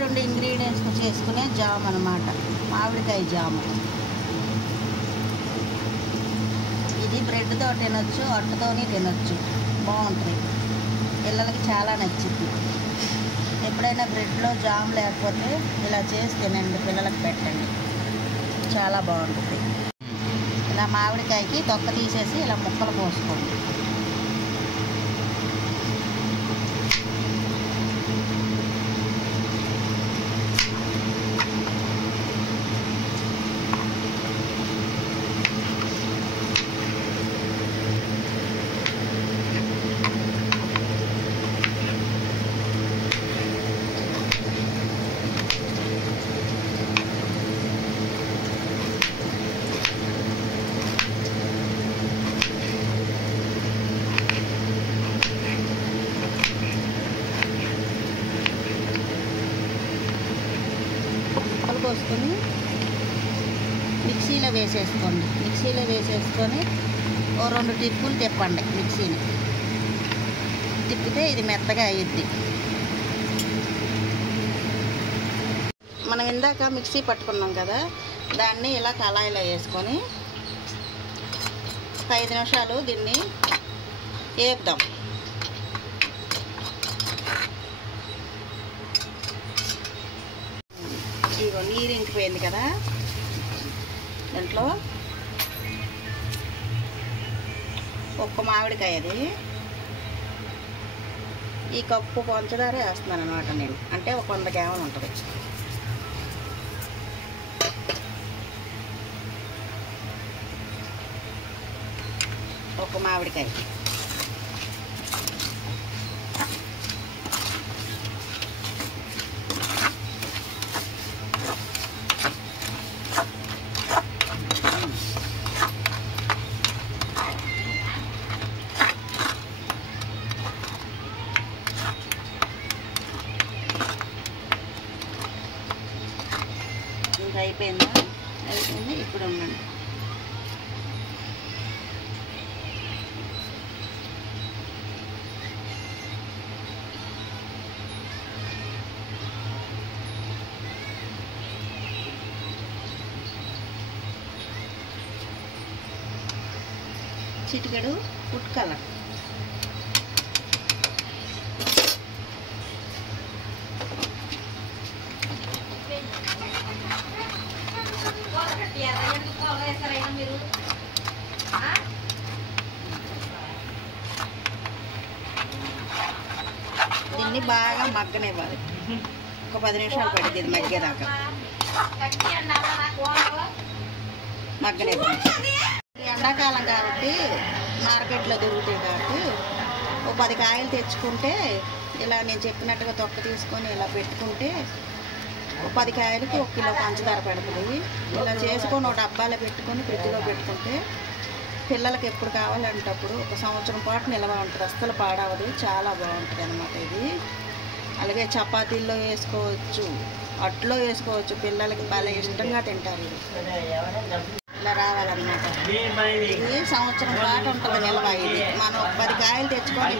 రెండు ఇంగ్రీడియంట్స్ చేసుకునే జామ్ అన్నమాట, మామిడికాయ జాము. ఇది బ్రెడ్తో తినొచ్చు, అట్టుతోని తినొచ్చు, బాగుంటుంది. పిల్లలకి చాలా నచ్చింది. ఎప్పుడైనా బ్రెడ్లో జామ్ లేకపోతే ఇలా చేసి తినండి, పిల్లలకు పెట్టండి, చాలా బాగుంటుంది. ఇలా మామిడికాయకి తొక్క తీసేసి ఇలా ముక్కలు పోసుకోండి. పోసుకొని మిక్సీలో వేసేసుకోండి. మిక్సీలో వేసేసుకొని ఓ 2 టిప్పులు తిప్పండి. మిక్సీని తిప్పితే ఇది మెత్తగా అయ్యిద్ది. మనం ఇందాక మిక్సీ పట్టుకున్నాం కదా, దాన్ని ఇలా కళాయిలో వేసుకొని 5 నిమిషాలు దీన్ని వేపుదాం. నీరు ఇంకిపోయింది కదా, దాంట్లో ఒక్క మామిడికాయ, అది ఈ కప్పు పంచదార వేస్తున్నాను అన్నమాట నేను, అంటే ఒక 100 గ్రాములు ఉంటుంది. ఒక మామిడికాయ అయిపోయిందా? అయిపోయింది. ఇప్పుడు ఉండండి, చిటికెడు ఫుడ్ కలర్, దీన్ని బాగా మగ్గనివ్వాలి. ఒక 10 నిమిషాలు పడుతుంది ఇది మగ్గేదాకా. మగ్గనివ్వాలి. ఎండాకాలం కాబట్టి మార్కెట్లో దొరుకుతాయి కాబట్టి ఓ 10 కాయలు తెచ్చుకుంటే ఇలా నేను చెప్పినట్టుగా తొక్క తీసుకొని ఇలా పెట్టుకుంటే 10 కాయలకి 1 కిలో పంచదార పడుతుంది. ఇలా చేసుకొని ఒక డబ్బాలో పెట్టుకొని ఫ్రిడ్జ్లో పెట్టుకుంటే పిల్లలకి ఎప్పుడు కావాలంటే అప్పుడు 1 సంవత్సరం పాటు నిల్వ ఉంటుంది, అస్సలు పాడవదు, చాలా బాగుంటుంది అన్నమాట ఇది. అలాగే చపాతీల్లో వేసుకోవచ్చు, అట్లో వేసుకోవచ్చు, పిల్లలకి బాగా ఇష్టంగా తింటారు. ఇలా రావాలన్నమాట. ఇది సంవత్సరం పాటు ఉంటుంది నిల్వ. ఇది మనం 10 కాయలు తెచ్చుకొని